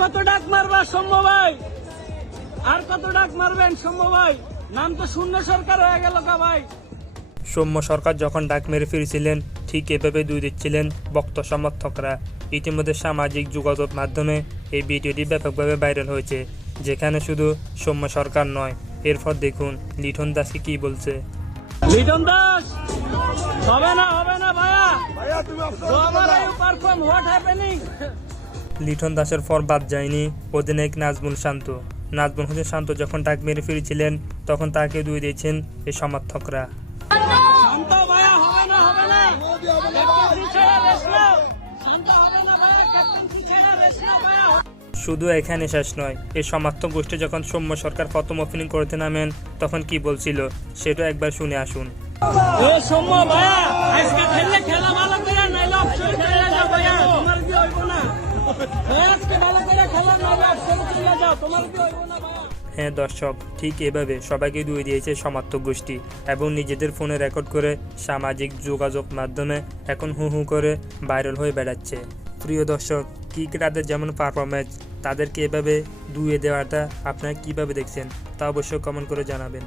কত ডাক মারবা সৌম্য ভাই? আর কত ডাক মারবেন সৌম্য ভাই? নাম তো শূন্য সরকার হয়ে গেল কা ভাই। সৌম্য সরকার যখন ডাক মেরে ফিরেছিলেন ঠিক এভাবে দুই দিচ্ছিলেন বক্ত সমর্থকরা। ইতিমধ্যে সামাজিক যোগাযোগ মাধ্যমে এই ভিডিওটি ব্যাপকভাবে ভাইরাল হয়েছে যেখানে শুধু সৌম্য সরকার নয়। এরপর দেখুন লিঠন দাসকে কি বলছে। লিটন দাস হবে না হবে না ভাইয়া। ওভার লিঠন দাসের পর বাদ যায়নি। অধিনায়ক নাজমুল শান্ত। নাজমুল হোসেন শান্ত যখন ডাক মেরে ফিরেছিলেন তখন তাকে দুই দিয়েছেন এই সমর্থকরা। শুধু এখানে শেষ নয় এই সমর্থক গোষ্ঠী যখন সৌম্য সরকার প্রথম ওপেনিং করতে নামেন তখন কি বলছিল সেটা একবার শুনে আসুন। সৌম্য ভাইয়া আজকে খেলা ভালো করে হ্যাঁ দর্শক, ঠিক এভাবে সবাইকে দুই দিয়েছে সমর্থক গোষ্ঠী এবং নিজেদের ফোনে রেকর্ড করে সামাজিক যোগাযোগ মাধ্যমে এখন হু হু করে ভাইরাল হয়ে বেড়াচ্ছে। প্রিয় দর্শক, ক্রিকেটারদের যেমন পারফরমেন্স তাদেরকে এভাবে দুয়ে দেওয়াটা আপনারা কীভাবে দেখছেন তা অবশ্যই কমেন্ট করে জানাবেন।